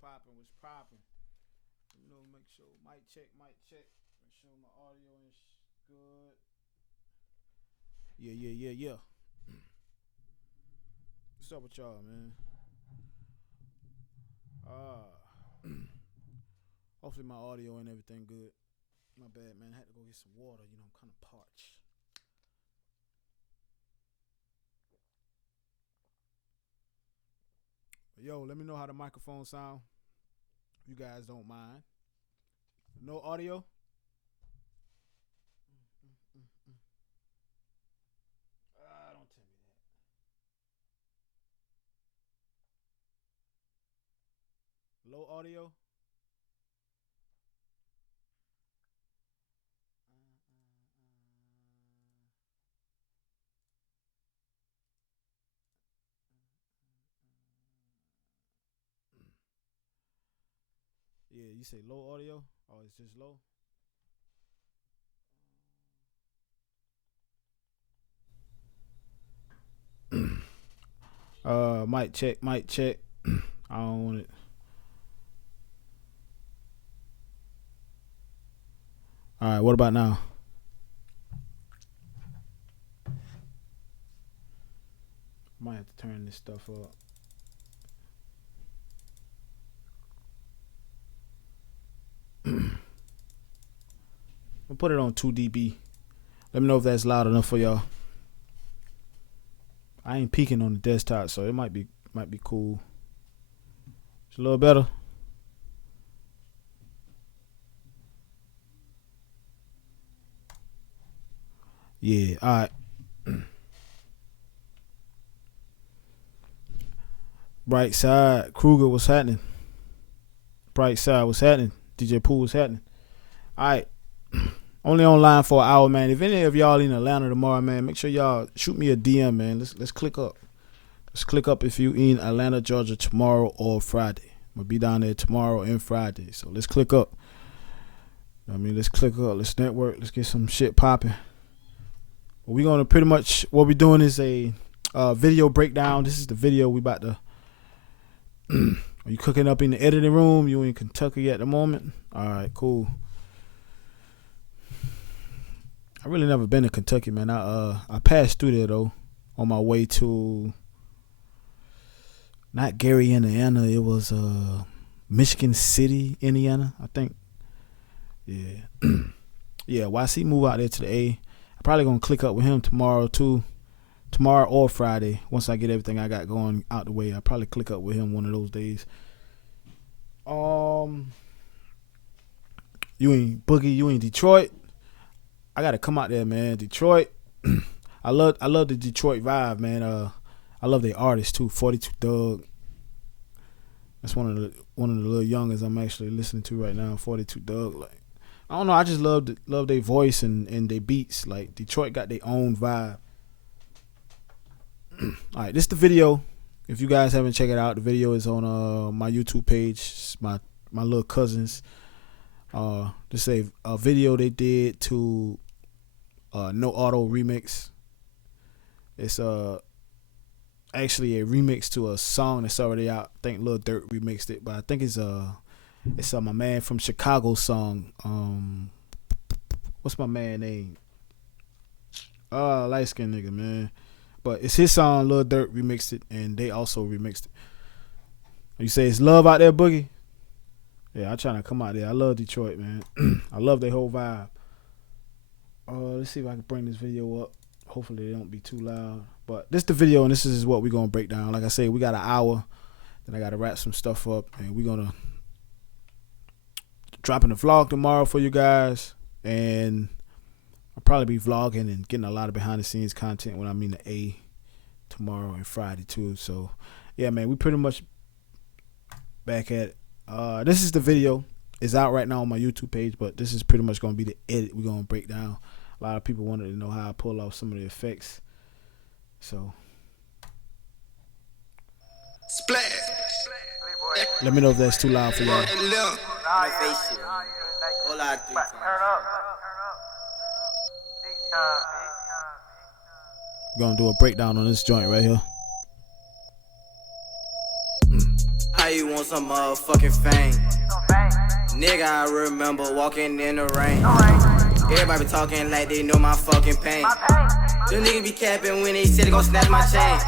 popping? What's popping? You know, make sure mic check, mic check. Make sure my audio is good. Yeah. What's up with y'all, man? Hopefully my audio and everything good. My bad, man. I had to go get some water. You know, I'm kind of parched. Yo, let me know how the microphone sound. If you guys don't mind. No audio? Don't tell me that. Low audio? Yeah, you say low audio? Oh, it's just low? Mic check, mic check. I don't want it. All right, what about now? Might have to turn this stuff up. I'll put it on 2 dB. Let me know if that's loud enough for y'all. I ain't peeking on the desktop, so it might be cool. It's a little better. Yeah, all right. Bright side, Kruger, what's happening? Bright side, what's happening? DJ Pool, what's happening? All right. Only online for an hour, man. If any of y'all in Atlanta tomorrow, man, make sure y'all shoot me a DM, man. Let's click up. Let's click up if you in Atlanta, Georgia tomorrow or Friday. I'm gonna be down there tomorrow and Friday. So let's click up. Let's click up. Let's network. Let's get some shit popping. We're gonna pretty much what we're doing is a video breakdown. This is the video we about to. Are you cooking up in the editing room? You in Kentucky at the moment? All right, cool. I really never been to Kentucky, man. I passed through there though on my way to not Gary, Indiana. It was Michigan City, Indiana, I think. Yeah. Yeah, YC move out there to the A. I'm probably gonna click up with him tomorrow too. Tomorrow or Friday. Once I get everything I got going out the way, I'll probably click up with him one of those days. You in Boogie, you in Detroit? I gotta come out there, man. Detroit. I love the Detroit vibe, man. I love their artists too. 42 Dugg. That's one of the little youngers I'm actually listening to right now. 42 Dugg. Like, I don't know. I just love their voice and their beats. Like Detroit got their own vibe. All right, this is the video. If you guys haven't checked it out, the video is on my YouTube page. It's my little cousins. This is a video they did to No Auto remix. It's actually a remix to a song that's already out. I think Lil Durk remixed it, but I think it's my man from Chicago song. What's my man name? Light skinned nigga, man. But it's his song. Lil Durk remixed it, and they also remixed it. You say it's love out there, Boogie? Yeah, I'm trying to come out there. I love Detroit, man. I love their whole vibe. Let's see if I can bring this video up. Hopefully they don't be too loud. But this is the video, and this is what we're going to break down. Like I said, we got an hour. Then I got to wrap some stuff up, and we're going to drop in the vlog tomorrow for you guys. And I'll probably be vlogging and getting a lot of behind-the-scenes content when I'm in the A tomorrow and Friday, too. So, yeah, man, we pretty much back at it. This is the video. It's out right now on my YouTube page, but this is pretty much going to be the edit we're going to break down. A lot of people wanted to know how I pull off some of the effects. So, Splash. Let me know if that's too loud for y'all. We're going to do a breakdown on this joint right here. How you want some motherfucking fame. Nigga, I remember walking in the rain. Everybody be talking like they know my fucking pain. Them niggas be capping when they said they gon' snatch my chain.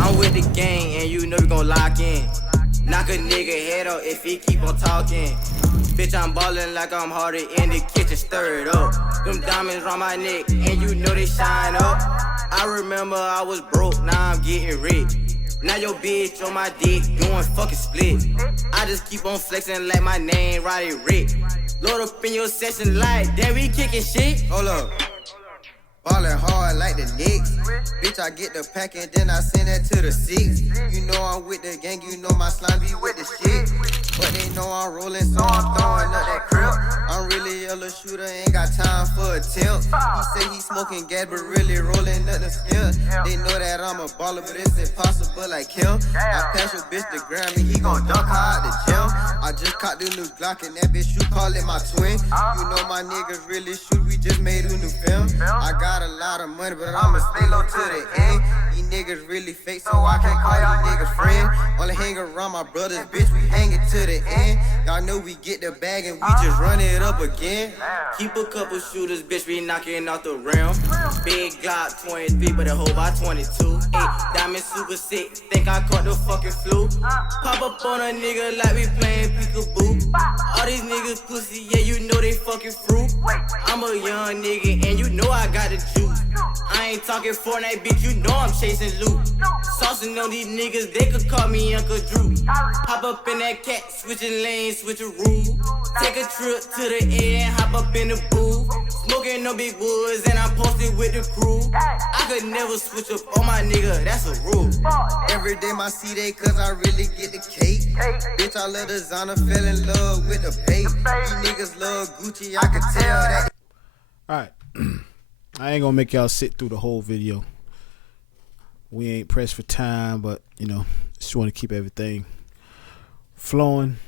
I'm with the gang and you know we gon' lock in. Knock a nigga head up if he keep on talking. Bitch, I'm ballin' like I'm harder in the kitchen, stir it up. Them diamonds round my neck and you know they shine up. I remember I was broke, now I'm getting rich. Now your bitch on my dick, doing fucking split. I just keep on flexing like my name, Roddy Rick. Load up in your session like, damn, we kicking shit. Hold up. Ballin' hard like the Knicks. Bitch, I get the pack and then I send that to the six. You know I'm with the gang, you know my slime be with the shit. But they know I'm rolling, so I'm throwing up that crib. I'm really a little shooter, ain't got time for a tilt. He say he smoking gas, but really rolling up the skill. They know that I'm a baller, but it's impossible like him. I pass your bitch the gram and he gon' dunk her out the gym. I just caught the new Glock and that bitch, you call it my twin. You know my niggas really shoot, we just made a new film. I got a lot of money, but I'ma stay low to the end. These niggas really fake, so I can't call these niggas friend. Only hang around my brothers, bitch, we hang it to the end. Y'all know we get the bag and we just run it up again. Keep a couple shooters, bitch, we knocking off the rim. Big Glock 23, but a hoe by 22. Diamond super sick, think I caught the fucking flu. Pop up on a nigga like we playing peekaboo. All these niggas pussy, yeah, you know they fucking fruit. I'm a young nigga and you know I got the juice. I ain't talking Fortnite, bitch, you know I'm chasing loot. Saucing on these niggas, they could call me Uncle Drew. Hop up in that cat, switching lanes, switching rules. Take a trip to the end, hop up in the booth. Smoking no big woods and I'm posted with the crew. I could never switch up on my nigga, that's a rule. Every day my C-Day, cause I really get the cake. Bitch, I love designer, fell in love with the bait. These niggas love Gucci, I can tell that. Alright. I ain't gonna make y'all sit through the whole video. We ain't pressed for time, but you know, just want to keep everything flowing.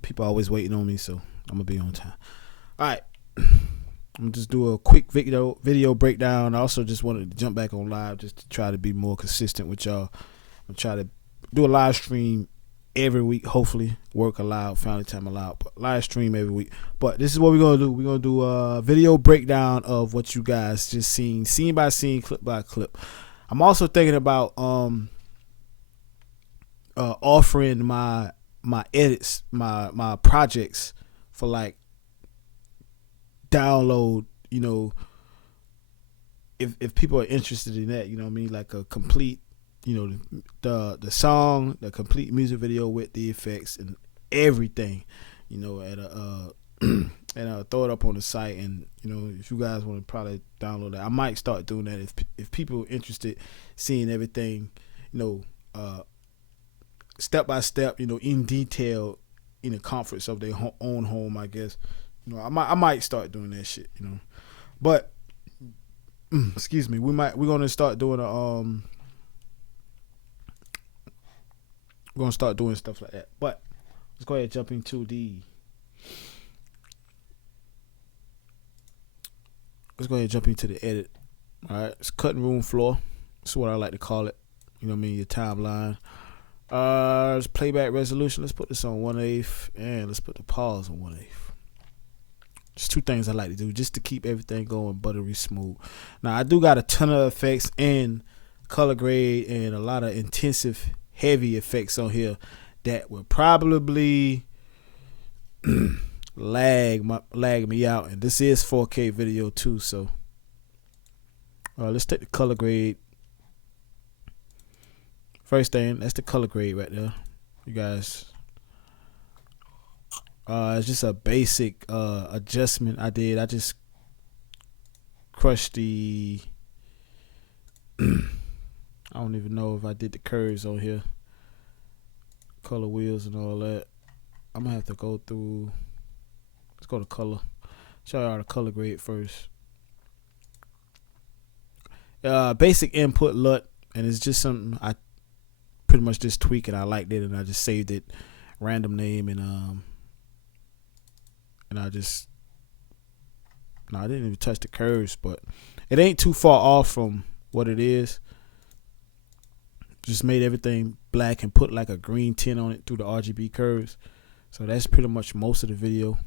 People always waiting on me, so I'm gonna be on time. Alright. I'm gonna just do a quick video breakdown. I also just wanted to jump back on live just to try to be more consistent with y'all. I'm gonna try to do a live stream every week, hopefully. Work allowed, family time allowed, but live stream every week. But this is what we're gonna do. We're gonna do a video breakdown of what you guys just seen, scene by scene, clip by clip. I'm also thinking about offering my edits, my projects for like download, you know, if people are interested in that, you know what I mean, like a complete, you know, the song, the complete music video with the effects and everything, you know, and I'll throw it up on the site. And you know, if you guys want to probably download that, I might start doing that if people are interested, seeing everything, you know, step by step, you know, in detail, in the comforts of their own home, I guess. You know, I might start doing that shit, you know. But excuse me, we're gonna start doing we're gonna start doing stuff like that. But let's go ahead and jump into the edit. All right, it's cutting room floor. That's what I like to call it. You know what I mean? Your timeline. It's playback resolution. Let's put this on 1/8, and let's put the pause on 1/8. Just two things I like to do just to keep everything going buttery smooth. Now I do got a ton of effects and color grade and a lot of intensive heavy effects on here that will probably lag me out, and this is 4K video too. So let's take the color grade. First thing, that's the color grade right there, you guys. It's just a basic adjustment I did. I just crushed the I don't even know if I did the curves on here, color wheels and all that. I'm gonna have to go through. Let's go to color. Show y'all the color grade first. Basic input LUT, and it's just something I pretty much just tweak it. I liked it and I just saved it, random name, and I didn't even touch the curves, but it ain't too far off from what it is. just made everything black and put like a green tint on it through the RGB curves. So that's pretty much most of the video.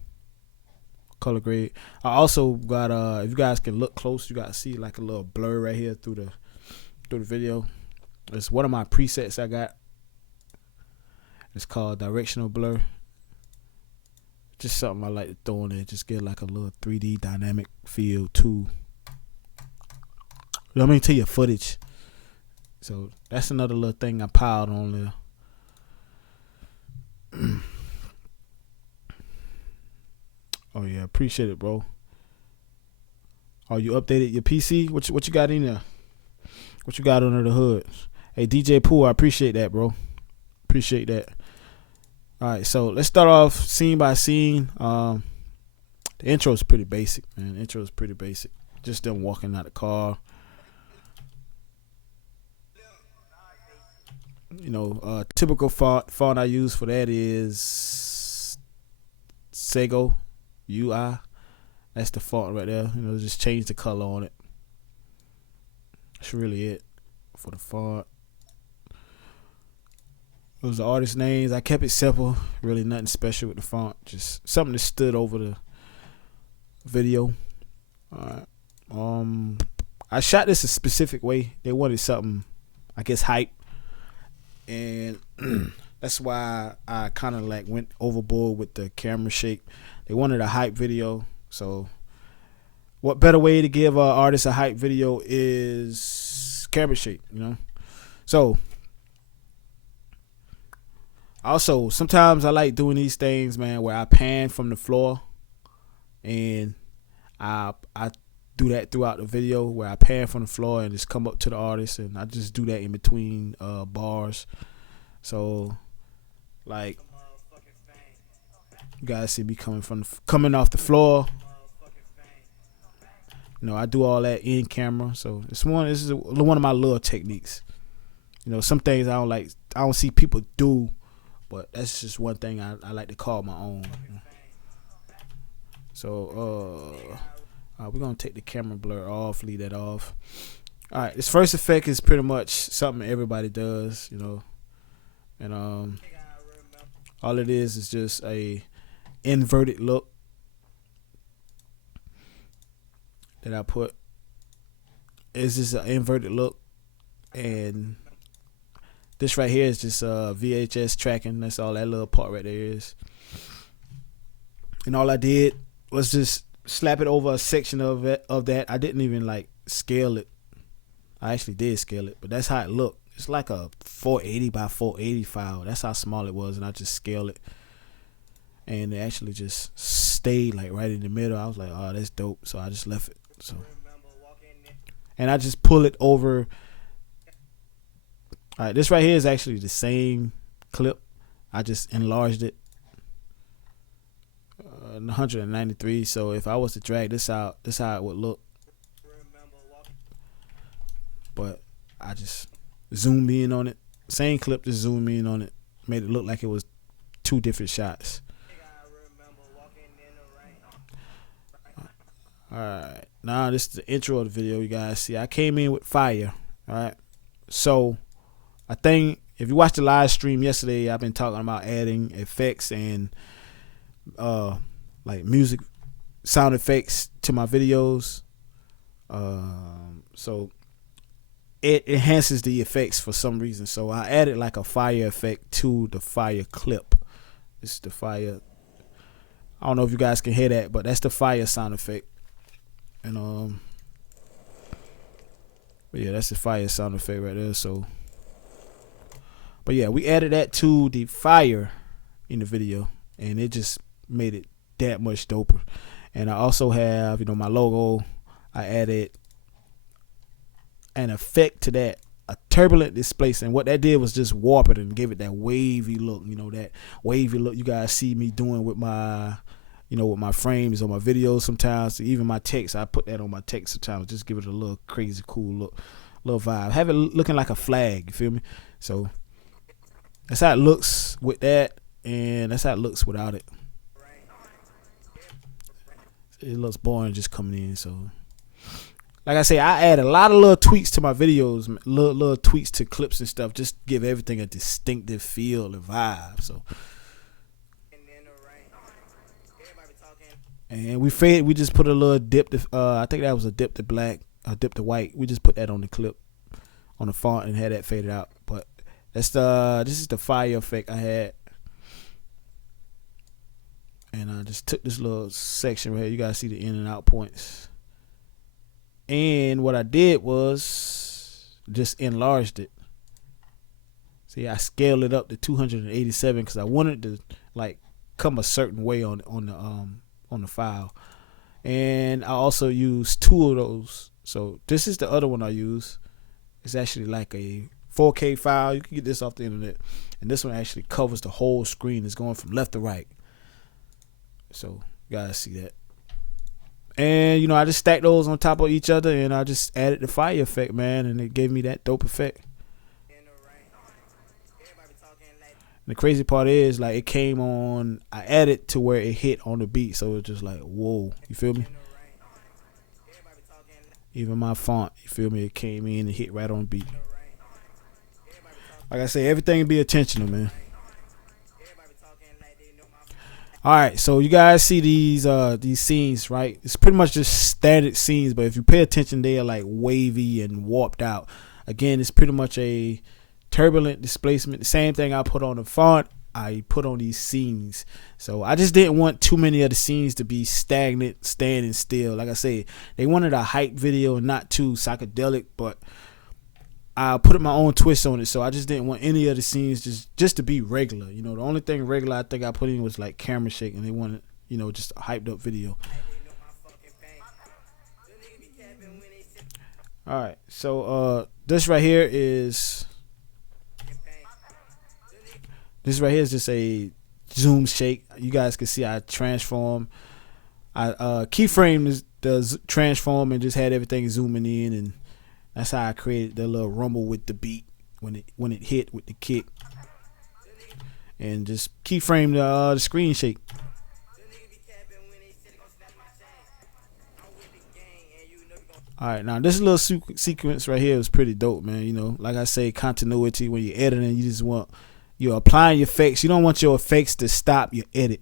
Color grade. I also got if you guys can look close, you guys see like a little blur right here through the video. It's one of my presets I got. It's called directional blur. Just something I like to throw in there. Just get like a little 3D dynamic feel too. You know what I mean? To your footage. So that's another little thing I piled on there. Oh yeah, appreciate it, bro. Oh, you updated your PC? What you got in there? What you got under the hood? Hey, DJ Pooh, I appreciate that, bro. Appreciate that. All right, so let's start off scene by scene. The intro is pretty basic, man. The intro is pretty basic. Just them walking out the car. You know, typical font I use for that is Sego UI. That's the font right there. You know, just change the color on it. That's really it for the font. Those are the artist names. I kept it simple. Really nothing special with the font. Just something that stood over the video. Alright. I shot this a specific way. They wanted something, I guess, hype. And that's why I kind of like went overboard with the camera shake. They wanted a hype video. So what better way to give artists a hype video is camera shake, you know? So also, sometimes I like doing these things, man, where I pan from the floor, and I do that throughout the video, where I pan from the floor and just come up to the artist, and I just do that in between bars. So, like, you guys see me coming off the floor. You know, I do all that in camera. So this is one of my little techniques. You know, some things I don't see people do. But that's just one thing I like to call my own. So we're gonna take the camera blur off, leave that off. All right, this first effect is pretty much something everybody does, you know, and all it is just a inverted look that I put. It's just an inverted look, and this right here is just VHS tracking. That's all that little part right there is. And all I did was just slap it over a section of that. I didn't even like scale it. I actually did scale it, but that's how it looked. It's like a 480 by 480 file. That's how small it was, and I just scaled it. And it actually just stayed like right in the middle. I was like, oh, that's dope. So I just left it. So, and I just pull it over. All right, this right here is actually the same clip. I just enlarged it. 193. So if I was to drag this out, this is how it would look. But I just zoomed in on it. Same clip, just zoomed in on it. Made it look like it was two different shots. Alright, now this is the intro of the video, you guys see. I came in with fire. Alright, so I think if you watched the live stream yesterday, I've been talking about adding effects and like music sound effects to my videos. So it enhances the effects for some reason. So I added like a fire effect to the fire clip. This is the fire. I don't know if you guys can hear that, but that's the fire sound effect. And but yeah, that's the fire sound effect right there. So, but yeah, we added that to the fire in the video, and it just made it that much doper. And I also have, you know, my logo. I added an effect to that, a turbulent displacement. What that did was just warp it and give it that wavy look. You know, that wavy look you guys see me doing with my, you know, with my frames on my videos sometimes. Even my text, I put that on my text sometimes. Just give it a little crazy cool look, little vibe. Have it looking like a flag, you feel me? So that's how it looks with that, and that's how it looks without it. It looks boring just coming in, so like I say, I add a lot of little tweaks to my videos, little tweaks to clips and stuff, just to give everything a distinctive feel and vibe. So, and we just put a little dip to, I think that was a dip to black, a dip to white. We just put that on the clip, on the font, and had that faded out. But this is the fire effect I had. And I just took this little section right here. You guys see the in and out points. And what I did was just enlarged it. See, I scaled it up to 287 because I wanted to like come a certain way on the file. And I also used 2 of those. So this is the other one I use. It's actually like a 4K file. You can get this off the internet. And this one actually covers the whole screen. It's going from left to right. So you guys see that. And you know, I just stacked those on top of each other, and I just added the fire effect, man, and it gave me that dope effect. And the crazy part is, like, it came on, I added to where it hit on the beat, so it's just like, whoa, you feel me? Even my font, you feel me? It came in and hit right on the beat. Like I say, everything be intentional, man. All right, so you guys see these scenes, right? It's pretty much just static scenes, but if you pay attention, they are like wavy and warped out. Again, it's pretty much a turbulent displacement. The same thing I put on the font, I put on these scenes. So I just didn't want too many of the scenes to be stagnant, standing still. Like I said, they wanted a hype video and not too psychedelic, but I put my own twist on it, so I just didn't want any of the scenes just to be regular. You know, the only thing regular I think I put in was like camera shake, and they wanted, you know, just a hyped up video. All right, so this right here is just a zoom shake. You guys can see I transform. I keyframe the transform and just had everything zooming in, and that's how I created the little rumble with the beat when it hit with the kick, and just keyframe the screen shake. All right, now this little sequence right here is pretty dope, man. You know, like I say, continuity. When you're editing, you're applying your effects. You don't want your effects to stop your edit.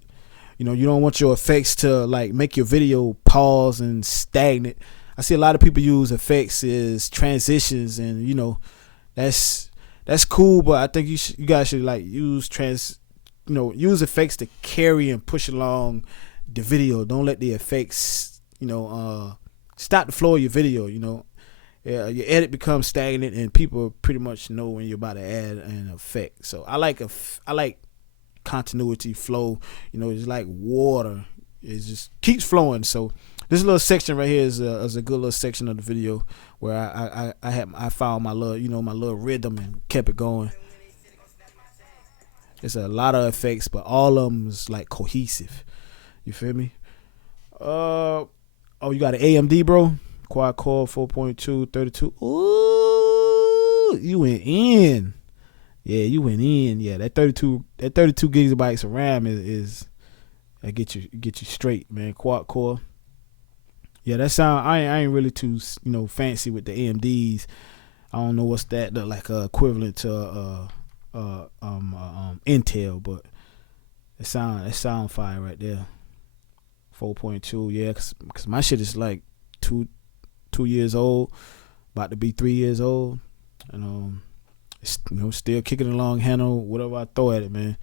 You know, you don't want your effects to like make your video pause and stagnant. I see a lot of people use effects as transitions, and you know, that's cool. But I think you guys should like use effects to carry and push along the video. Don't let the effects, stop the flow of your video. You know, your edit becomes stagnant, and people pretty much know when you're about to add an effect. So I like continuity, flow. You know, it's like water. It just keeps flowing. So this little section right here is a good little section of the video where I found my little rhythm and kept it going. It's a lot of effects, but all of them is like cohesive. You feel me? You got an AMD, bro? Quad core 4.2 32. Ooh, you went in. Yeah, you went in. Yeah, that 32 gigabytes of RAM is get you straight, man. Quad core. Yeah, that sound. I ain't really too fancy with the AMDs. I don't know what's that like equivalent to Intel, but it sound fire right there. 4.2, yeah, cause my shit is like 2 years old, about to be 3 years old, and it's, still kicking along, handle whatever I throw at it, man.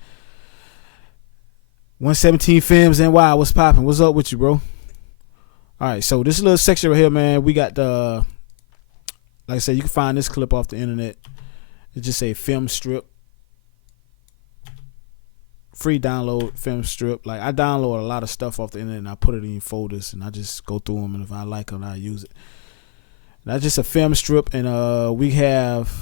117 Films NY, what's popping? What's up with you, bro? All right, so this little section right here, man, we got the, like I said, you can find this clip off the internet. It's just a film strip, free download film strip. Like I download a lot of stuff off the internet and I put it in folders and I just go through them, and if I like them, I use it. That's just a film strip, and we have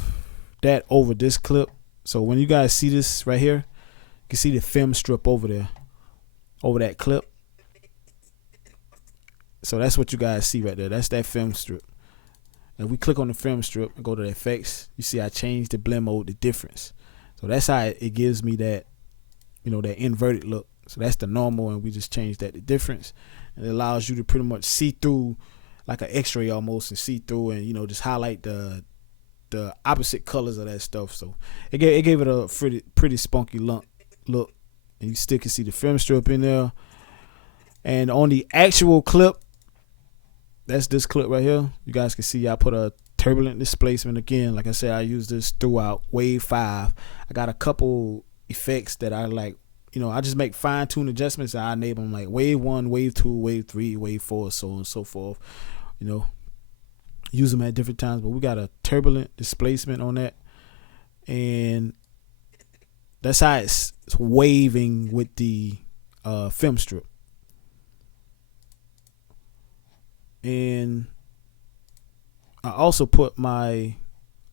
that over this clip. So when you guys see this right here, you can see the film strip over there, over that clip. So that's what you guys see right there. That's that film strip. If we click on the film strip and go to the effects, you see I changed the blend mode, the difference. So that's how it gives me that, that inverted look. So that's the normal, and we just changed that to difference. And it allows you to pretty much see through like an X-ray almost and see through, and just highlight the opposite colors of that stuff. So it gave it a pretty spunky look, and you still can see the film strip in there. And on the actual clip, that's this clip right here. You guys can see I put a turbulent displacement again. Like I said, I use this throughout wave 5. I got a couple effects that I like. I just make fine-tune adjustments. And I enable them like wave 1, wave 2, wave 3, wave 4, so on and so forth. Use them at different times. But we got a turbulent displacement on that, and that's how it's waving with the film strip. And I also put my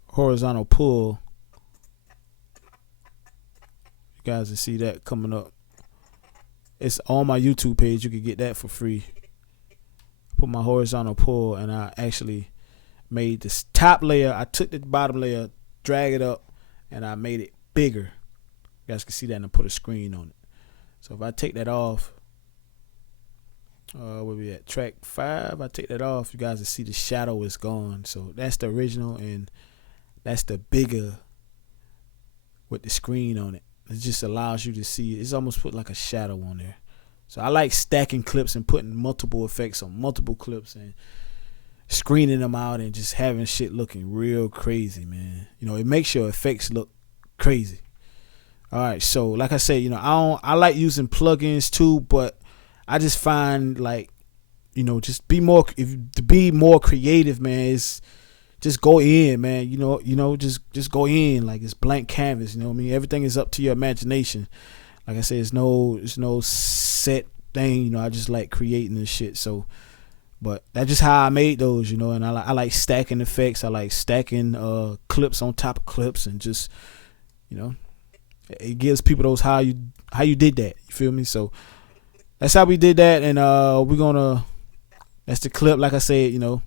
horizontal pull. You guys will see that coming up. It's on my YouTube page. You can get that for free. Put my horizontal pull, and I actually made this top layer. I took the bottom layer, drag it up, and I made it bigger. You guys can see that, and I put a screen on it. So if I take that off, where we at? Track 5. I take that off. You guys will see the shadow is gone. So that's the original, and that's the bigger with the screen on it. It just allows you to see it. It's almost put like a shadow on there. So I like stacking clips and putting multiple effects on multiple clips and screening them out and just having shit looking real crazy, man. It makes your effects look crazy. All right, so like I said, I like using plugins too, but I just find like, just to be more creative, man, is just go in, man. Just go in like it's blank canvas. You know what I mean? Everything is up to your imagination. Like I said, it's no set thing. I just like creating this shit. So, but that's just how I made those. And I like stacking effects. I like stacking clips on top of clips, and just it gives people those how you did that. You feel me? So that's how we did that, and that's the clip. Like I said, the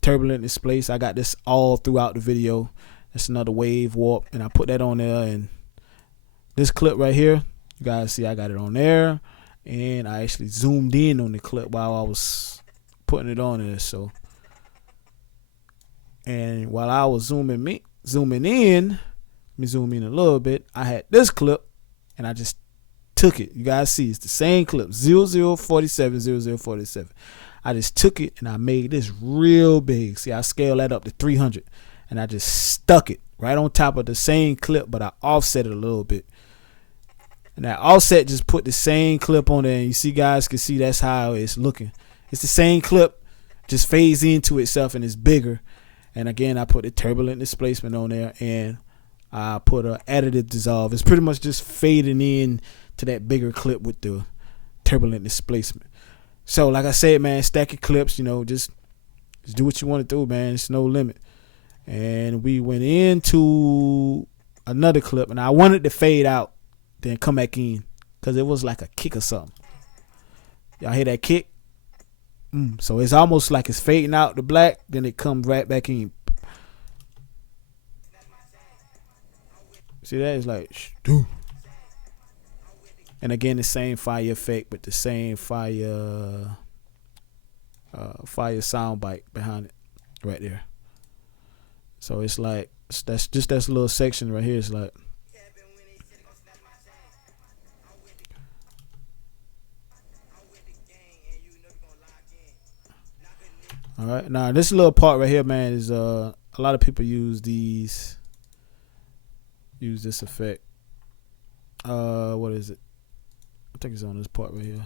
turbulent displace. I got this all throughout the video. That's another wave warp, and I put that on there. And this clip right here, you guys see I got it on there, and I actually zoomed in on the clip while I was putting it on there. So, and while I was zooming in, let me zoom in a little bit. I had this clip, and I just took it. You guys see it's the same clip, 0047. I just took it and I made this real big. See, I scaled that up to 300, and I just stuck it right on top of the same clip, but I offset it a little bit. And that offset just put the same clip on there, and you see, guys can see that's how it's looking. It's the same clip, just fades into itself and it's bigger. And again, I put the turbulent displacement on there, and I put a additive dissolve. It's pretty much just fading in to that bigger clip with the turbulent displacement. So like I said, man, stacking clips, just do what you want to do, man. It's no limit. And we went into another clip, and I wanted to fade out, then come back in, because it was like a kick or something. Y'all hear that kick? So it's almost like it's fading out the black, then it comes right back in. See that? It's like, and again, the same fire effect, but the same fire sound bite behind it right there. So it's like, that's just that little section right here. It's like, all right. Now this little part right here, man, is a lot of people use this effect. What is it? I think it's on this part right here.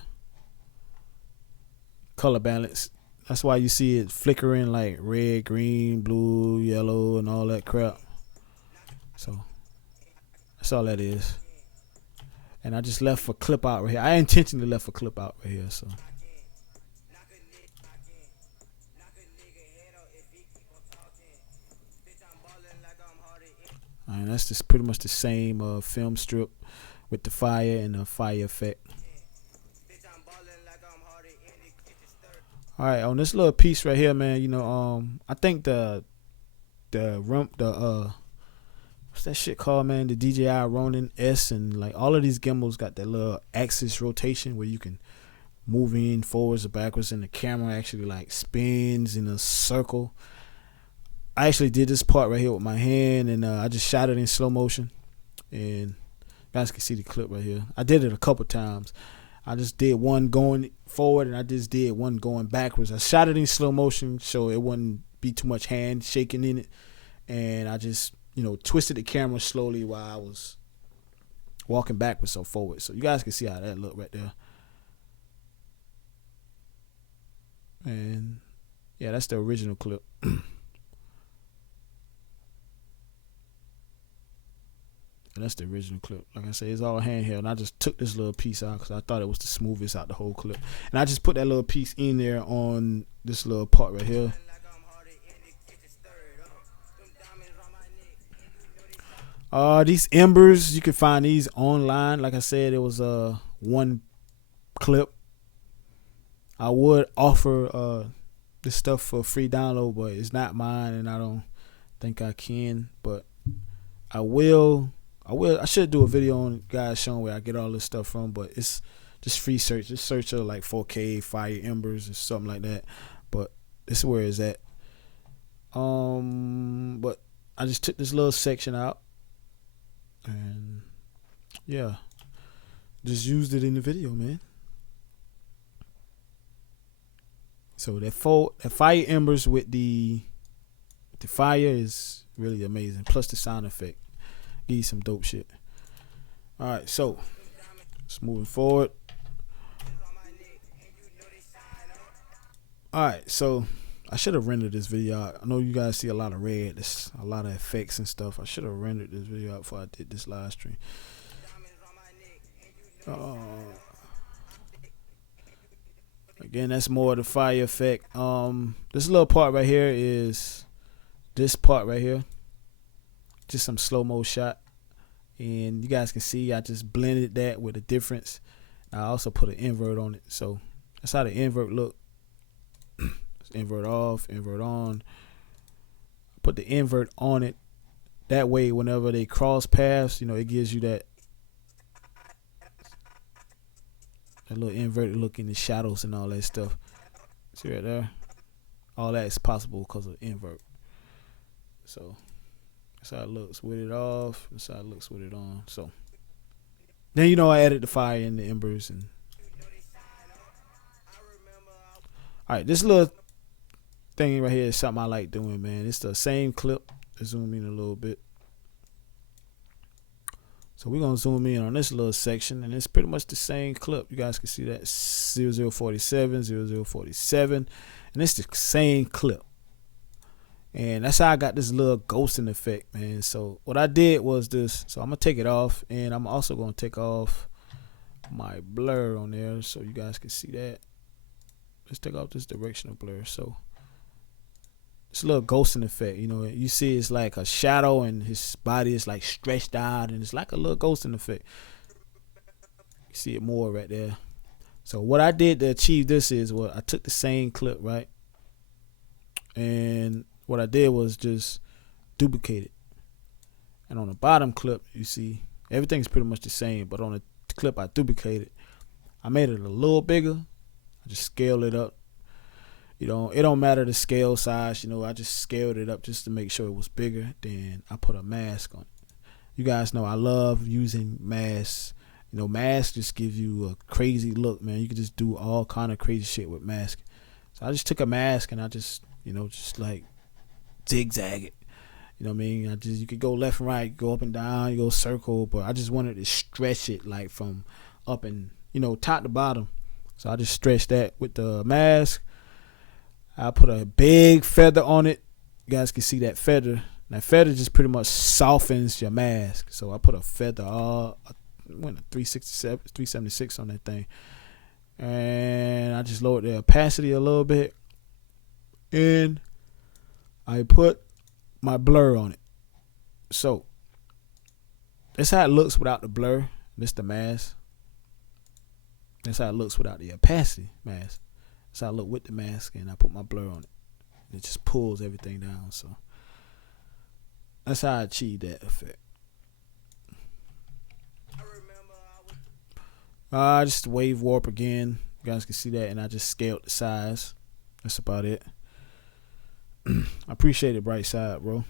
Color balance. That's why you see it flickering like red, green, blue, yellow, and all that crap. So that's all that is. And I just left a clip out right here. I intentionally left a clip out right here. So. And that's just pretty much the same film strip with the fire and the fire effect. All right, on this little piece right here, man, I think the what's that shit called, man? The DJI Ronin S, and like all of these gimbals got that little axis rotation where you can moving forwards or backwards, and the camera actually like spins in a circle. I actually did this part right here with my hand, and I just shot it in slow motion, and you guys can see the clip right here. I did it a couple times. I just did one going forward, and I just did one going backwards. I shot it in slow motion so it wouldn't be too much hand shaking in it, and I just, twisted the camera slowly while I was walking backwards or forward. So you guys can see how that looked right there. And yeah, that's the original clip. And that's the original clip. Like I said, it's all handheld, and I just took this little piece out because I thought it was the smoothest out the whole clip. And I just put that little piece in there on this little part right here. These embers, you can find these online. Like I said, it was one clip. I would offer this stuff for free download, but it's not mine, and I don't think I can. But I will. I should do a video on guys showing where I get all this stuff from, but it's just free search. Just search like 4K Fire Embers or something like that. But this is where it's at. But I just took this little section out, and yeah, just used it in the video, man. So that Fire Embers with the fire is really amazing. Plus the sound effect. Give you some dope shit. Alright, so just moving forward. Alright, so I should have rendered this video out. I know you guys see a lot of red. There's a lot of effects and stuff. I should have rendered this video out before I did this live stream. Again, that's more of the fire effect. This little part right here is this part right here. Just some slow-mo shot, and you guys can see I just blended that with a difference. I also put an invert on it, so that's how the invert look. Invert off, invert on. Put the invert on it. That way, whenever they cross paths, it gives you that little inverted look in the shadows and all that stuff. See right there? All that is possible because of invert. So that's how it looks with it off. That's how it looks with it on. So then I added the fire and the embers. And alright, this little thing right here is something I like doing, man. It's the same clip. Let's zoom in a little bit. So we're gonna zoom in on this little section, and it's pretty much the same clip. You guys can see that 0047, 0047, and it's the same clip. And that's how I got this little ghosting effect, man. So what I did was this. So I'm going to take it off, and I'm also going to take off my blur on there so you guys can see that. Let's take off this directional blur. So it's a little ghosting effect. You see it's like a shadow, and his body is like stretched out, and it's like a little ghosting effect. You see it more right there. So what I did to achieve this is, I took the same clip, right? And what I did was just duplicate it. And on the bottom clip, you see everything's pretty much the same, but on the clip I duplicated, I made it a little bigger. I just scaled it up. It don't matter the scale size, I just scaled it up just to make sure it was bigger. Then I put a mask on it. You guys know I love using masks. Masks just give you a crazy look, man. You can just do all kind of crazy shit with masks. So I just took a mask and I just, just like zigzag it. You could go left and right, go up and down, you go circle, but I just wanted to stretch it like from up and top to bottom. So I just stretched that with the mask. I put a big feather on it. You guys can see that feather. That feather just pretty much softens your mask. So I put a feather, I went to 367, 376 on that thing, and I just lowered the opacity a little bit, and I put my blur on it. So that's how it looks without the blur. This the mask. That's how it looks without the opacity mask. That's how I look with the mask, and I put my blur on it. It just pulls everything down. So that's how I achieve that effect. Just wave warp again. You guys can see that, and I just scaled the size. That's about it. I appreciate it, Bright Side, bro.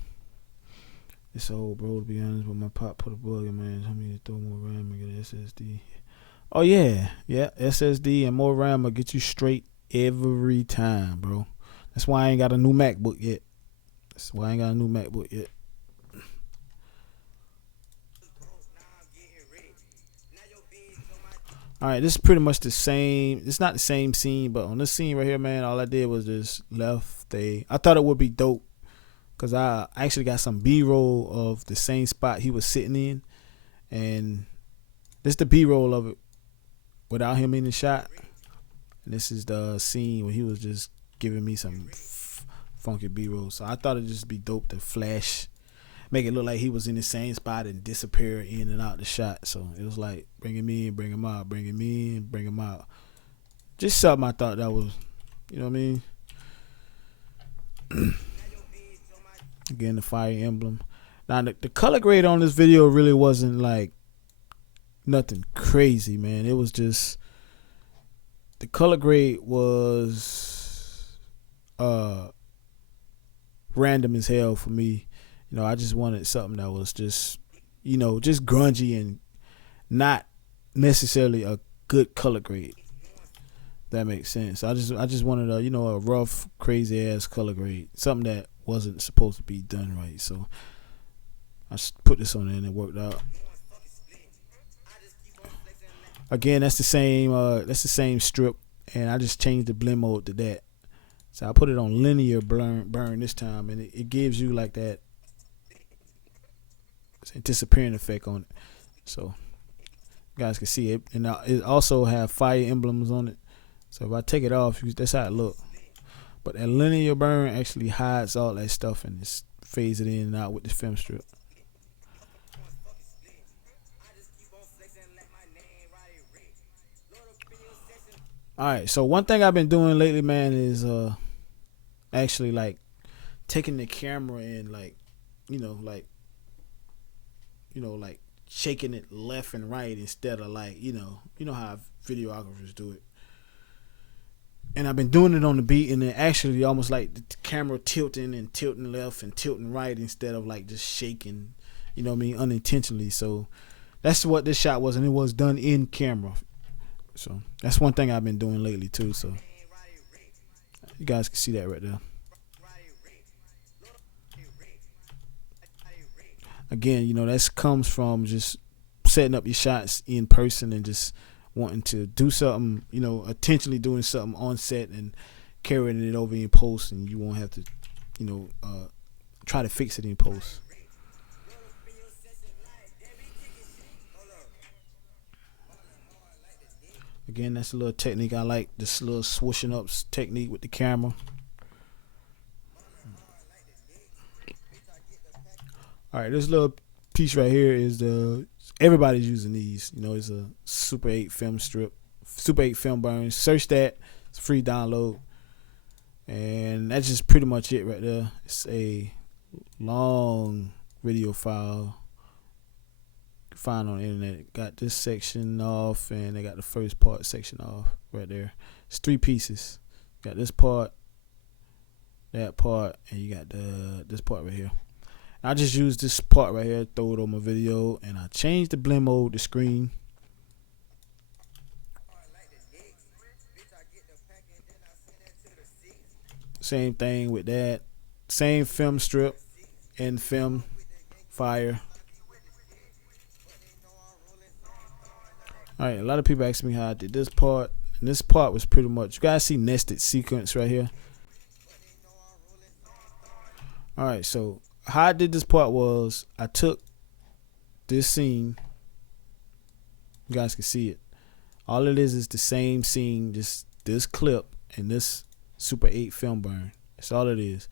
It's old, bro, to be honest, but my pop put a bug in, man. Tell me to throw more RAM and get SSD. Oh, yeah. Yeah, SSD and more RAM will get you straight every time, bro. That's why I ain't got a new MacBook yet. Alright, this is pretty much the same. It's not the same scene, but on this scene right here, man, all I did was just left I thought it would be dope because I actually got some B-roll of the same spot he was sitting in. And this is the B-roll of it without him in the shot. And this is the scene where he was just giving me some funky B-roll. So I thought it'd just be dope to flash, make it look like he was in the same spot and disappear in and out the shot. So it was like, bring him in, bring him out, bring him in, bring him out. Just something I thought that was, you know what I mean? Again, the Fire Emblem. Now, the color grade on this video really wasn't like nothing crazy, man. It was just, the color grade was random as hell for me. You know, I just wanted something that was just, you know, just grungy and not necessarily a good color grade. That makes sense. I just wanted a, you know, a rough, crazy ass color grade, something that wasn't supposed to be done right. So I put this on there and it worked out. Again, that's the same strip, and I just changed the blend mode to that. So I put it on linear burn this time, and it gives you like that disappearing effect on it. So you guys can see it, and it also have fire emblems on it. So if I take it off, that's how it look. But that linear burn actually hides all that stuff and just fades it in and out with the film strip. Alright, so one thing I've been doing lately, man, is actually like taking the camera and like shaking it left and right instead of like, you know how videographers do it. And I've been doing it on the beat, and then actually almost like the camera tilting left and tilting right instead of like just shaking, you know what I mean, unintentionally. So that's what this shot was, and it was done in camera. So that's one thing I've been doing lately too. So you guys can see that right there. Again, you know, that comes from just setting up your shots in person and just wanting to do something, you know, intentionally doing something on set and carrying it over in post, and you won't have to, you know, try to fix it in post. Again, that's a little technique I like, this little swooshing up technique with the camera. All right, this little piece right here is everybody's using these. You know, it's a Super 8 film strip, Super 8 film burn. Search that, it's a free download, and that's just pretty much it right there. It's a long video file you can find on the internet. Got this section off, and they got the first part section off right there. It's 3 pieces. Got this part, that part, and you got this part right here. I just used this part right here, throw it on my video, and I changed the blend mode to screen. Same thing with that. Same film strip and film fire. Alright, a lot of people ask me how I did this part. And this part was pretty much, you guys see nested sequence right here. Alright, so how I did this part was I took this scene. You guys can see it. All it is the same scene, just this clip and this Super 8 film burn. That's all it is.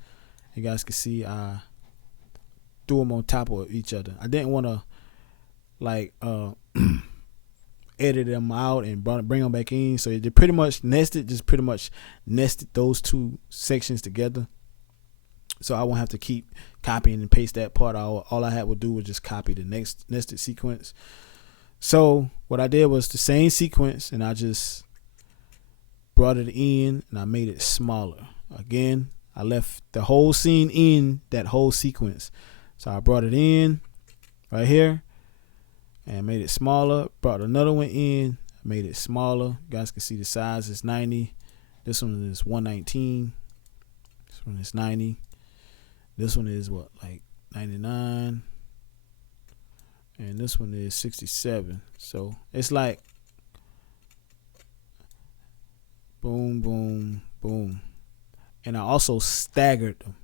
You guys can see I threw them on top of each other. I didn't want to like edit them out and bring them back in. So they pretty much nested those 2 sections together. So I won't have to keep copying and paste that part. All I had to do was just copy the next nested sequence. So what I did was the same sequence, and I just brought it in and I made it smaller. Again, I left the whole scene in that whole sequence. So I brought it in right here and made it smaller. Brought another one in, made it smaller. You guys can see the size is 90. This one is 119. This one is 90. This one is what, like 99. And this one is 67. So it's like boom, boom, boom. And I also staggered them.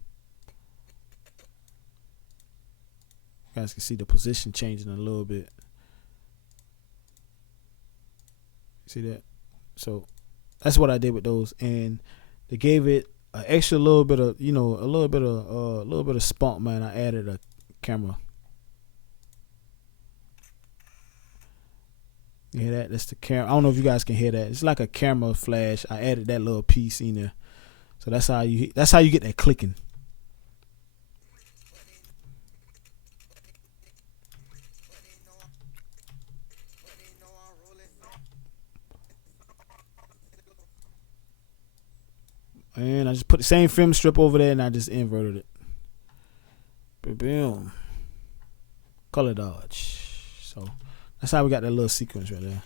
You guys can see the position changing a little bit. See that? So that's what I did with those, and they gave it an extra little bit of, a little bit of spunk, man. I added a camera. You hear that? That's the camera. I don't know if you guys can hear that. It's like a camera flash. I added that little piece in there, so that's how you get that clicking. And I just put the same film strip over there and I just inverted it. Boom. Color dodge. So that's how we got that little sequence right there.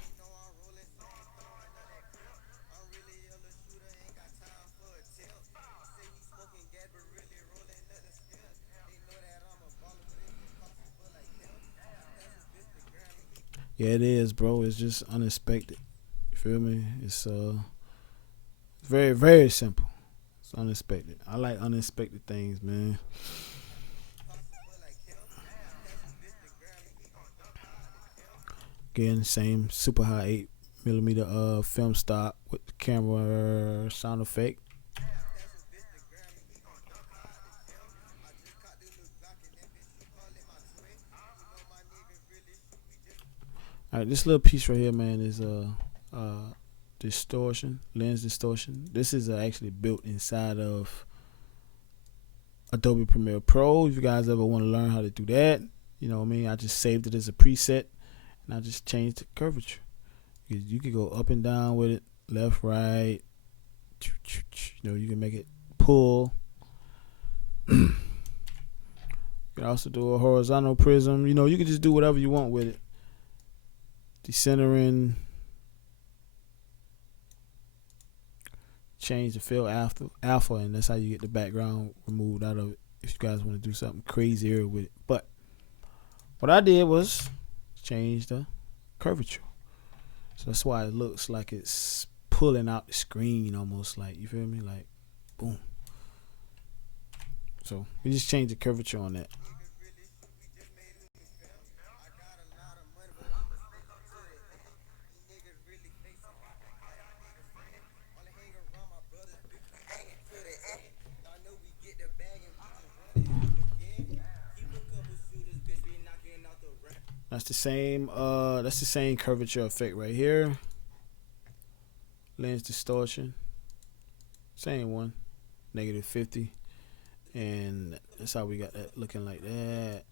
Yeah, it is, bro. It's just unexpected. You feel me? It's very, very simple. It's unexpected. I like unexpected things, man. Again, same super high 8mm film stock with the camera sound effect. All right, this little piece right here, man, is distortion, lens distortion. This is actually built inside of Adobe Premiere Pro. If you guys ever want to learn how to do that, you know what I mean, I just saved it as a preset and I just changed the curvature. You can go up and down with it, left, right. You can make it pull. You can also do a horizontal prism. You can just do whatever you want with it. Decentering. Change the fill alpha, and that's how you get the background removed out of it if you guys want to do something crazier with it. But what I did was change the curvature, so that's why it looks like it's pulling out the screen, almost like, you feel me, like boom. So we just changed the curvature on that. That's the same curvature effect right here. Lens distortion. Same one. -50. And that's how we got that looking like that.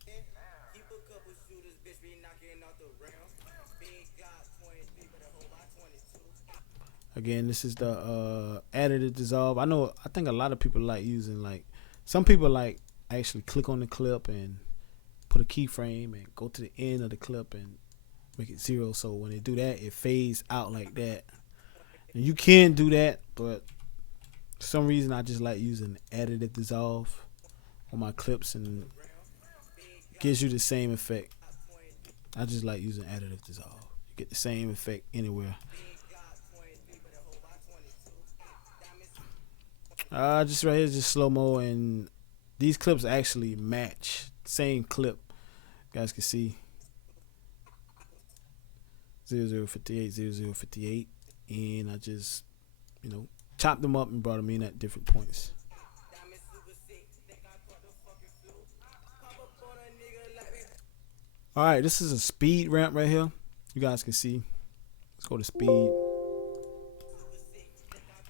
Again, this is the additive dissolve. I think a lot of people like using, like, some people like actually click on the clip and put a keyframe and go to the end of the clip and make it 0. So when they do that, it fades out like that. And you can do that, but for some reason I just like using additive dissolve on my clips, and it gives you the same effect. I just like using additive dissolve. You get the same effect anywhere. Just right here is just slow-mo, and these clips actually match. Same clip. You guys can see 0058, 0058, and I just, chopped them up and brought them in at different points. All right, this is a speed ramp right here. You guys can see. Let's go to speed.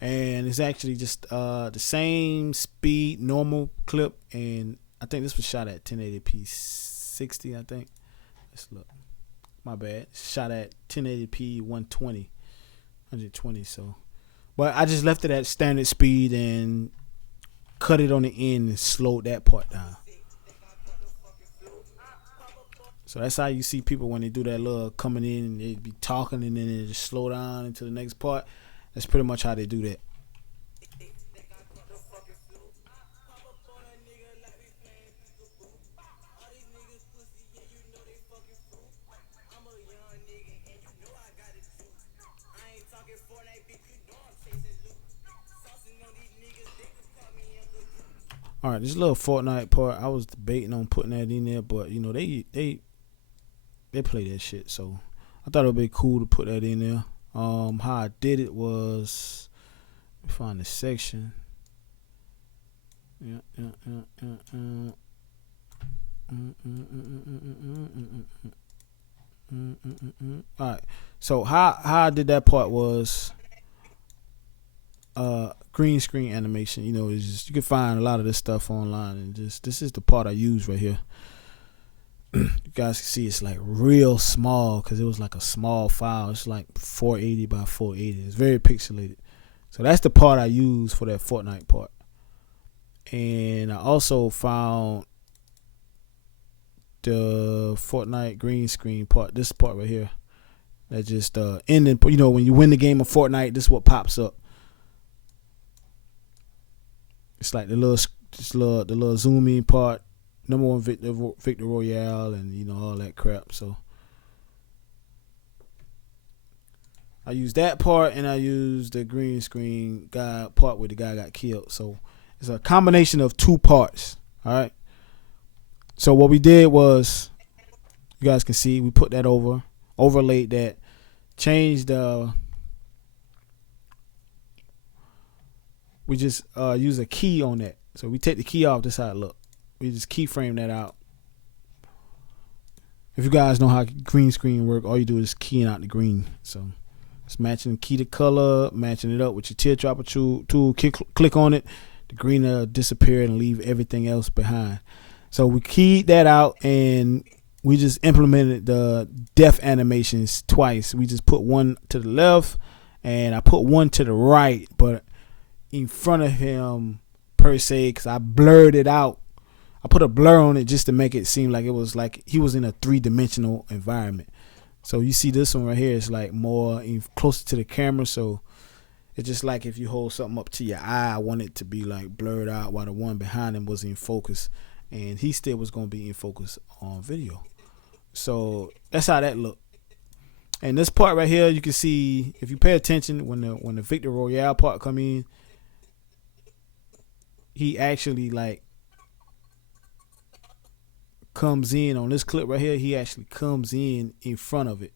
And it's actually just the same speed, normal clip, and I think this was shot at 1080p 60, I think. Let's look. My bad. Shot at 1080p 120. So, But I just left it at standard speed and cut it on the end and slowed that part down. So that's how you see people when they do that little coming in and they be talking and then they just slow down into the next part. That's pretty much how they do that. All right, this little Fortnite part, I was debating on putting that in there, but you know they play that shit, so I thought it would be cool to put that in there. How I did it was, let me find this section. All right, so how I did that part was green screen animation. You know, it's just, you can find a lot of this stuff online, and just this is the part I use right here. You guys can see it's like real small because it was like a small file. It's like 480 by 480. It's very pixelated. So that's the part I use for that Fortnite part. And I also found the Fortnite green screen part. This part right here. That just ending. You know, when you win the game of Fortnite, this is what pops up. It's like the little zoom in part. Number one Victor Royale and you know all that crap. So I use that part and I use the green screen guy part where the guy got killed. So it's a combination of two parts. All right. So what we did was, you guys can see, we put that overlaid that, changed we just use a key on that. So we take the key off. This how it look. We just keyframe that out. If you guys know how green screen work, all you do is keying out the green. So it's matching key to color, matching it up with your teardropper tool. Click on it, the green will disappear and leave everything else behind. So we keyed that out and we just implemented the death animations twice. We just put one to the left and I put one to the right, but in front of him per se, because I blurred it out. I put a blur on it just to make it seem like it was like he was in a 3-dimensional environment. So you see this one right here is like more closer to the camera. So it's just like if you hold something up to your eye, I want it to be like blurred out while the one behind him was in focus. And he still was going to be in focus on video. So that's how that looked. And this part right here, you can see, if you pay attention, when the Victor Royale part come in, he actually like comes in on this clip right here. He actually comes in front of it.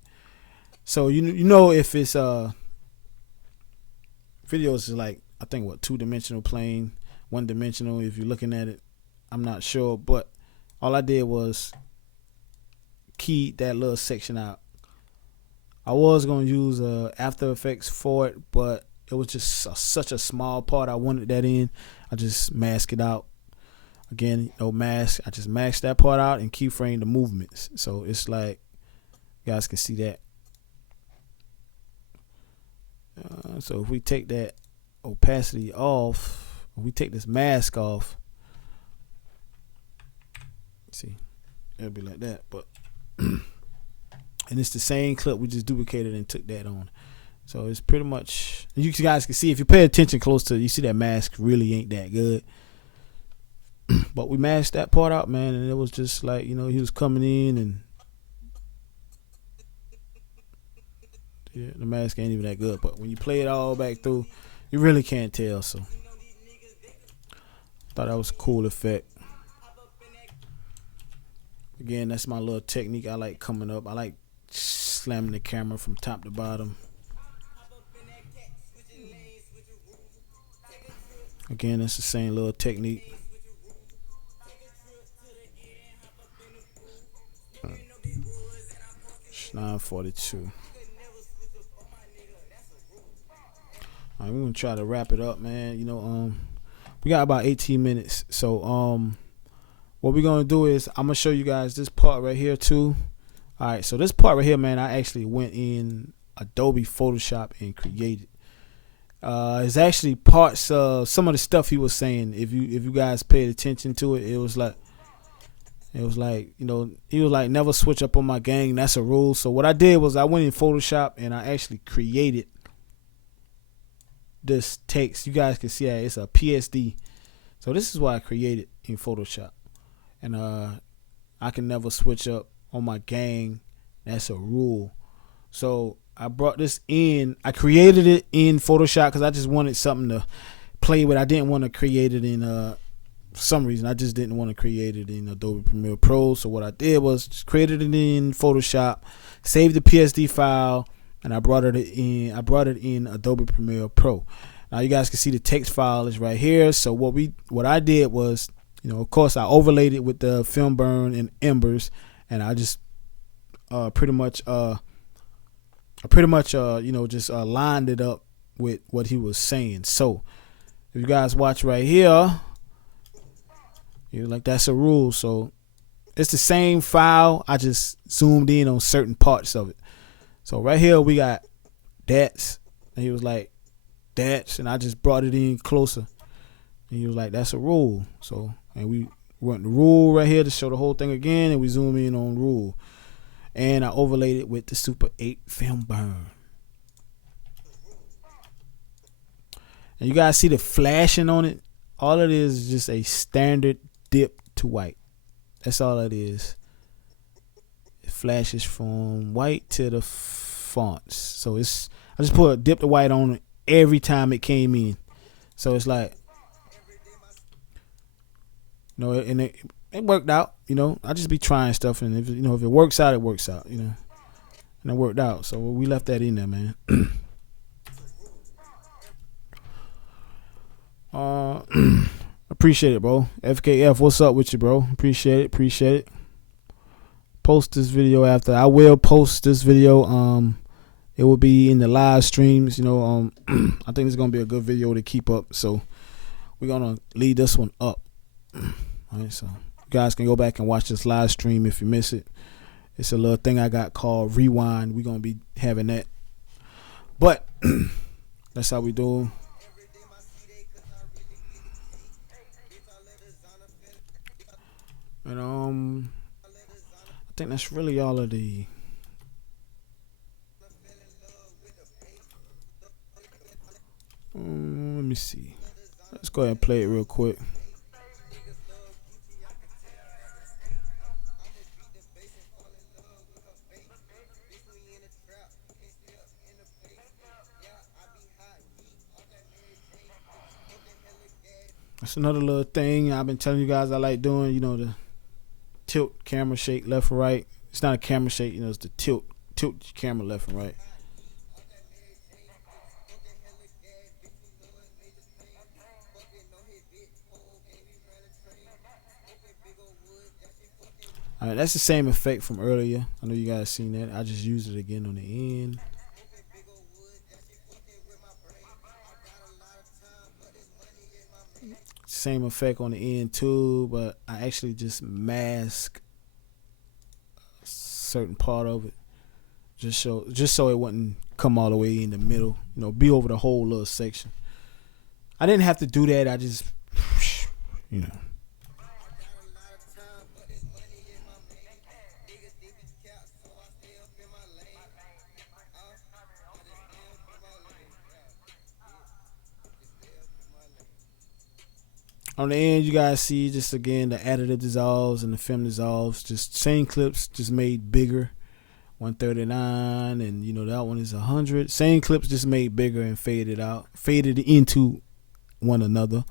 So you know if it's videos is like, I think what, 2-dimensional plane, 1-dimensional if you're looking at it. I'm not sure, but all I did was key that little section out. I was gonna use After Effects for it, but it was just such a small part. I wanted that in. I just mask it out. Again, no mask. I just masked that part out and keyframe the movements. So it's like, you guys can see that. So if we take that opacity off, we take this mask off. See, it'll be like that, but and it's the same clip. We just duplicated and took that on. So it's pretty much, you guys can see, if you pay attention close to, you see that mask really ain't that good. But we masked that part out, man, and it was just like, you know, he was coming in and yeah, the mask ain't even that good. But when you play it all back through, you really can't tell. So thought that was a cool effect. Again, that's my little technique I like coming up. I like slamming the camera from top to bottom. Again, that's the same little technique. It's 9:42. Alright, we're gonna try to wrap it up, man. You know, we got about 18 minutes. So what we're gonna do is I'm gonna show you guys this part right here too. Alright, so this part right here, man, I actually went in Adobe Photoshop and created. It's actually parts of some of the stuff he was saying. If you guys paid attention to it, it was like he was like, never switch up on my gang. That's a rule. So what I did was I went in Photoshop and I actually created this text. You guys can see that it's a PSD. So this is what I created in Photoshop. And I can never switch up on my gang. That's a rule. So I brought this in. I created it in Photoshop because I just wanted something to play with. I didn't want to create it in for some reason. I just didn't want to create it in Adobe Premiere Pro. So what I did was just created it in Photoshop, saved the PSD file, and I brought it in Adobe Premiere Pro. Now you guys can see the text file is right here. So what I did was, of course, I overlaid it with the film burn and embers, and I just pretty much just lined it up with what he was saying. So if you guys watch right here, you're like, that's a rule. So it's the same file. I just zoomed in on certain parts of it. So right here we got that's, and he was like, that's, and I just brought it in closer. And he was like, that's a rule. So, and we went the rule right here to show the whole thing again, and we zoom in on rule. And I overlaid it with the Super 8 film burn. And you guys see the flashing on it? All it is just a standard dip to white. That's all it is. It flashes from white to the fonts. So I just put a dip to white on it every time it came in. So it's like, and it worked out. I just be trying stuff, and if it works out, it works out. And it worked out. So we left that in there, man. Appreciate it, bro. FKF, what's up with you, bro? Appreciate it. Post this video after. I will post this video. It will be in the live streams. I think it's gonna be a good video to keep up. So we're gonna leave this one up. All right, so you guys can go back and watch this live stream if you miss it. It's a little thing I got called Rewind. We're gonna be having that. But that's how we do. And I think that's really all of the let me see. Let's go ahead and play it real quick. That's another little thing I've been telling you guys I like doing, the tilt camera shake left or right. It's not a camera shake, it's the tilt camera left and right. All right, that's the same effect from earlier. I know you guys seen that. I just used it again on the end. Same effect on the end too, but I actually just mask a certain part of it, just so it wouldn't come all the way in the middle. Be over the whole little section. I didn't have to do that. I just, On the end, you guys see just again the additive dissolves and the film dissolves. Just same clips, just made bigger. 139, and that one is 100. Same clips, just made bigger and faded into one another.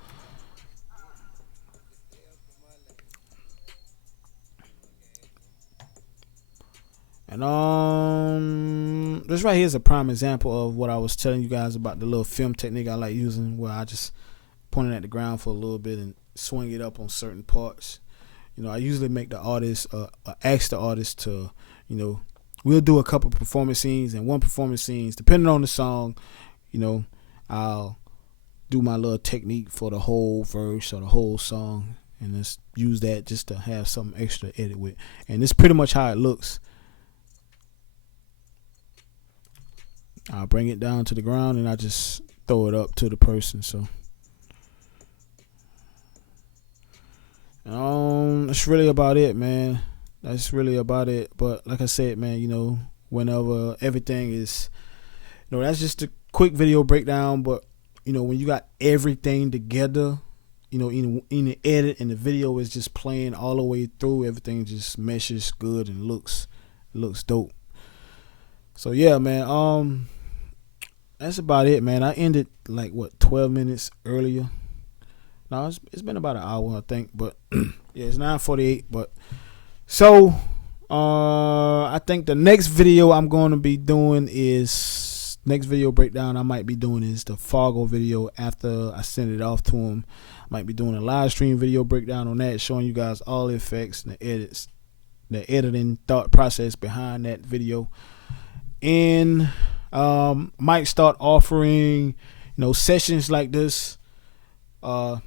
And this right here is a prime example of what I was telling you guys about, the little film technique I like using, where I just point it at the ground for a little bit and swing it up on certain parts. I usually make the artist ask the artist to, we'll do a couple performance scenes, and one performance scenes, depending on the song, I'll do my little technique for the whole verse or the whole song, and just use that just to have something extra to edit with. And it's pretty much how it looks. I'll bring it down to the ground, and I just throw it up to the person. So that's really about it, man. That's really about it. But like I said, man, you know, whenever everything is, you know, that's just a quick video breakdown. But you know, when you got everything together, you know, in the edit and the video is just playing all the way through, everything just meshes good and looks dope. So yeah, man. That's about it, man. I ended like 12 minutes earlier. No, it's been about an hour, I think, but yeah, it's 9:48. But so I think the next video I'm going to be doing is next video breakdown I might be doing is the Fargo video after I send it off to him. I might be doing a live stream video breakdown on that, showing you guys all the effects and the edits, the editing thought process behind that video. And might start offering, you know, sessions like this for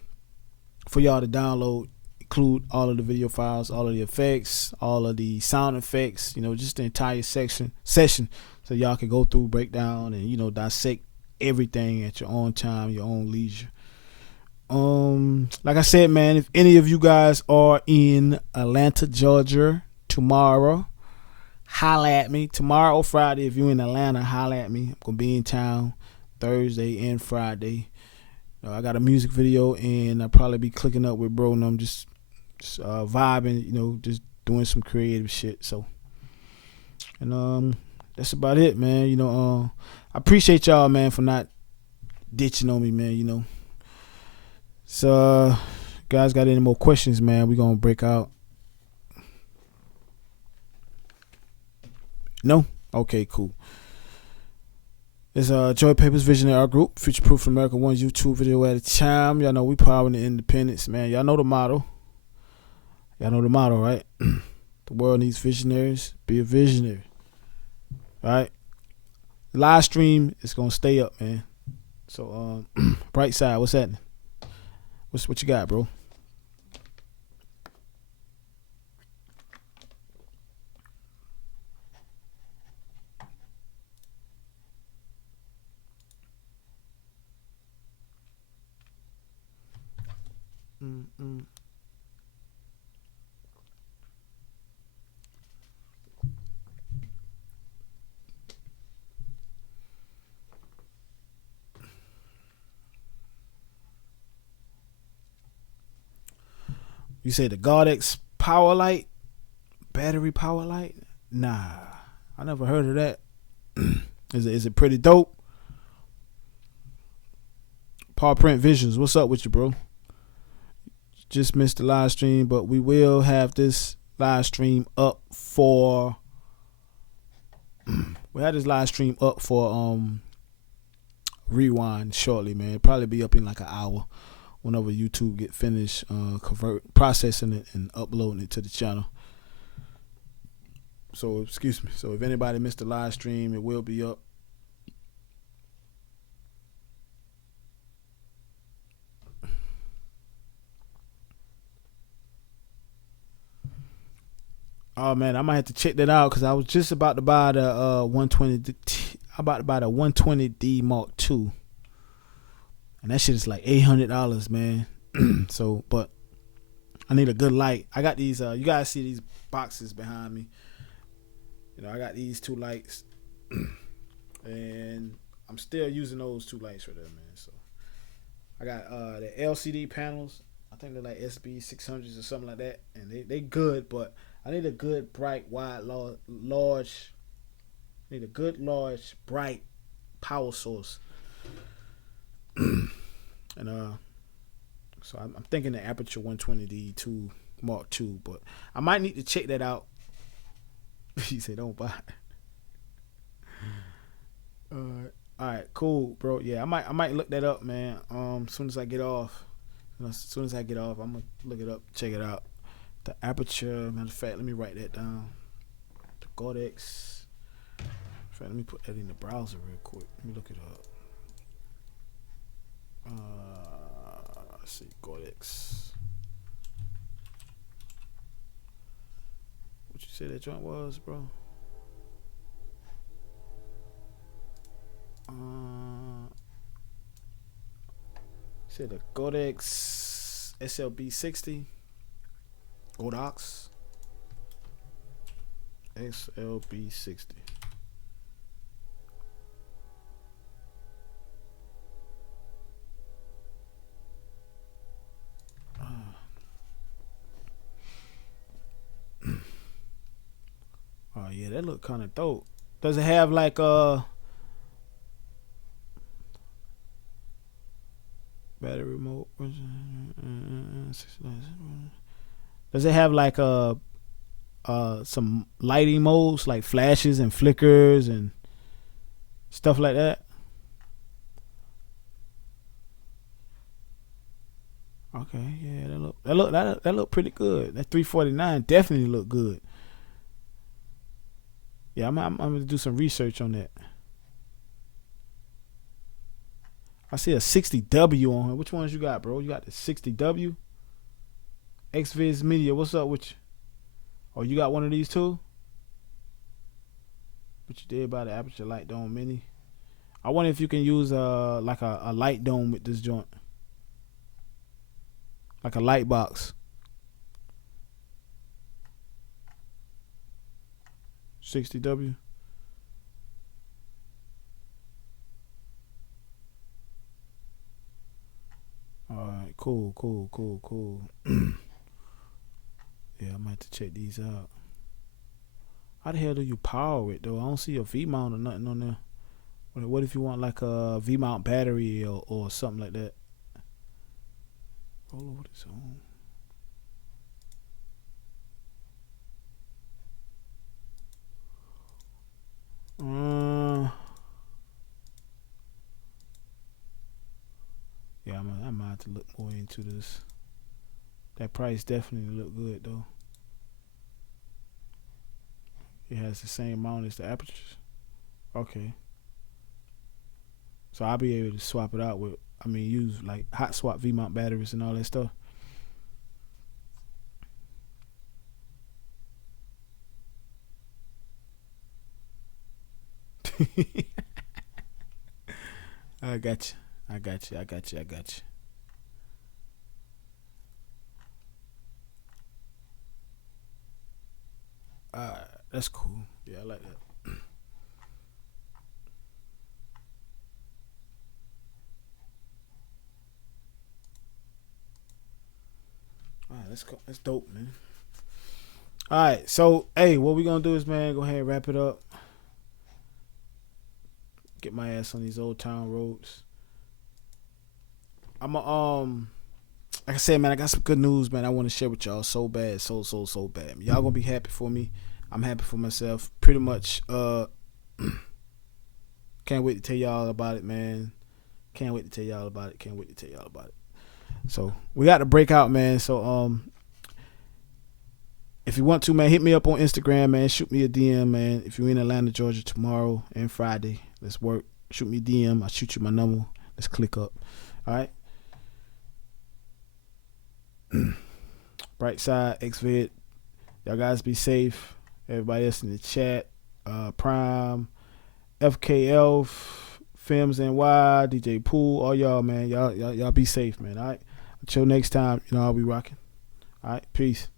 y'all to download, include all of the video files, all of the effects, all of the sound effects, you know, just the entire session so y'all can go through, break down, and, you know, dissect everything at your own time, your own leisure. Like I said, man, if any of you guys are in Atlanta, Georgia tomorrow, holla at me. Tomorrow or Friday, if you're in Atlanta, holla at me. I'm gonna be in town Thursday and Friday. I got a music video, and I'll probably be clicking up with bro, and I'm just vibing, you know, just doing some creative shit. So, and that's about it, man. You know, I appreciate y'all, man, for not ditching on me, man. You know. So, guys, got any more questions, man? We gonna break out. No? Okay, cool. It's Joy Papers Visionary Art Group, Future Proof America, one YouTube video at a time. Y'all know we powering the independence, man. Y'all know the motto. Y'all know the motto, right? The world needs visionaries. Be a visionary. All right? Live stream is gonna stay up, man. So, Bright Side, what's happening? What you got, bro? You say the Godex power light, battery power light? Nah, I never heard of that. Is it pretty dope? Paw Print Visions, what's up with you, bro? Just missed the live stream, but we will have this live stream up for. We had this live stream up for Rewind shortly, man. It'll probably be up in like an hour. Whenever YouTube get finished processing it and uploading it to the channel. So, excuse me. So, if anybody missed the live stream, it will be up. Oh man, I might have to check that out because I was just about to buy the 120. About to buy the 120D Mark II. And that shit is like $800, man. So, but I need a good light. I got these. You guys see these boxes behind me? You know, I got these two lights, and I'm still using those two lights right there, man. So, I got the LCD panels. I think they're like SB600s or something like that, and they good. But I need a good, bright, wide, large. Need a good, large, bright power source. And so I'm thinking the Aperture 120D2 Mark II, but I might need to check that out. He said, "Don't buy it." All right, cool, bro. Yeah, I might look that up, man. As soon as I get off, I'm gonna look it up, check it out. The Aperture. Matter of fact, let me write that down. The Godex. In fact, let me put that in the browser real quick. Let me look it up. Let's see, Godex. What you say that joint was, bro? Said the Godex SLB 60. Godox SLB 60. Oh yeah, that look kind of dope. Does it have like battery remote? Does it have like some lighting modes like flashes and flickers and stuff like that? Okay, yeah, that look pretty good. That 349 definitely look good. Yeah, I'm gonna do some research on that. I see a 60W on here. Which ones you got, bro? You got the 60W? XViz Media, what's up with you? Oh, you got one of these too? What you did about the Aperture Light Dome Mini? I wonder if you can use like a light dome with this joint. Like a light box. 60W. Alright, cool. Yeah, I might have to check these out. How the hell do you power it though? I don't see a V-mount or nothing on there. What if you want like a V-mount battery or something like that? Roll over this on. Yeah, I might have to look more into this. That price definitely look good though. It has the same mount as the Apertures. Okay. So I'll be able to swap it out with, use like hot swap V-mount batteries and all that stuff. I got you. That's cool. Yeah, I like that. Alright, that's dope, man. Alright, so hey, what we gonna do is, man, go ahead and wrap it up. Get my ass on these old town roads. I'm like I said, man, I got some good news, man. I want to share with y'all so bad, so bad. Y'all gonna be happy for me. I'm happy for myself. Pretty much. Can't wait to tell y'all about it, man. Can't wait to tell y'all about it. So we got to break out, man. So if you want to, man, hit me up on Instagram, man. Shoot me a DM, man. If you're in Atlanta, Georgia tomorrow and Friday, let's work. Shoot me a DM. I'll shoot you my number. Let's click up. All right. Bright side, XVid. Y'all guys be safe. Everybody else in the chat. Prime, FKL, Films NY, DJ Pool, all y'all, man. Y'all be safe, man. All right. Until next time, I'll be rocking. All right. Peace.